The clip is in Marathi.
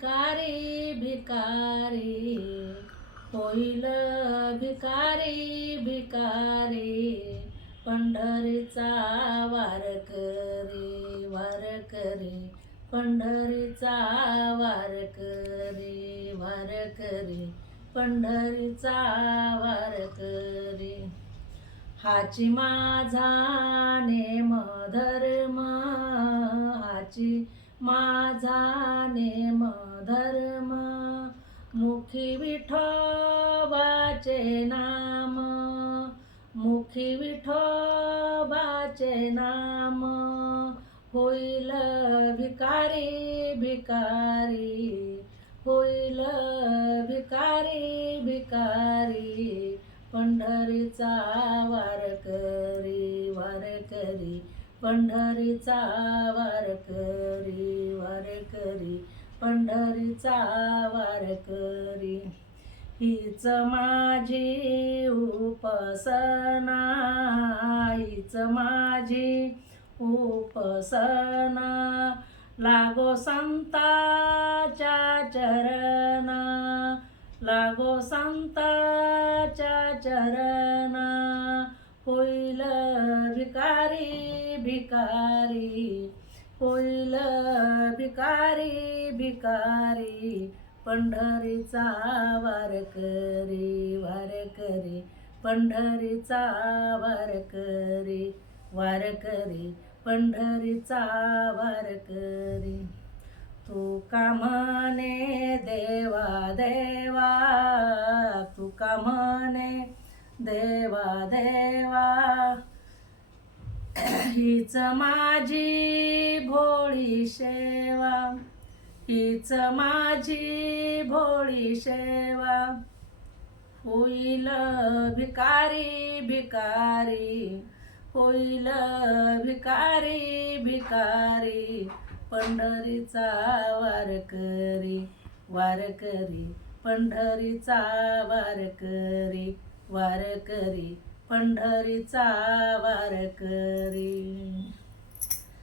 भिकारी भिकारी होईल भिकारी भिकारी पंढरीचा वारकरी वारकरी पंढरीचा वारकरी वारकरी पंढरीचा वारकरी हाची माझा नेम धर्म हाची माझा नेम धर्म मुखी विठोबाचे नाम मुखी विठोबाचे नाम होईल भिकारी भिकारी होईल भिकारी भिकारी पंढरीचा वारकरी पंढरीचा वारकरी वारकरी पंढरीचा वारकरी हीच माझी उपासना हीच माझी उपासना. लागो संताच्या चरणा लागो संताच्या चरणा. भिकारी भिकारी होईल भिकारी भिकारी पंढरीचा वारकरी वारकरी पंढरीचा वारकरी वारकरी पंढरीचा वारकरी तू कामने देवा देवा तू कामने देवा देवा हीच माझी भोळी सेवा हीच माझी भोळी सेवा होईल भिकारी भिकारी. होईल भिकारी भिकारी. पंढरीचा वारकरी वारकरी पंढरीचा वारकरी वारकरी पंढरीचा वारकरी.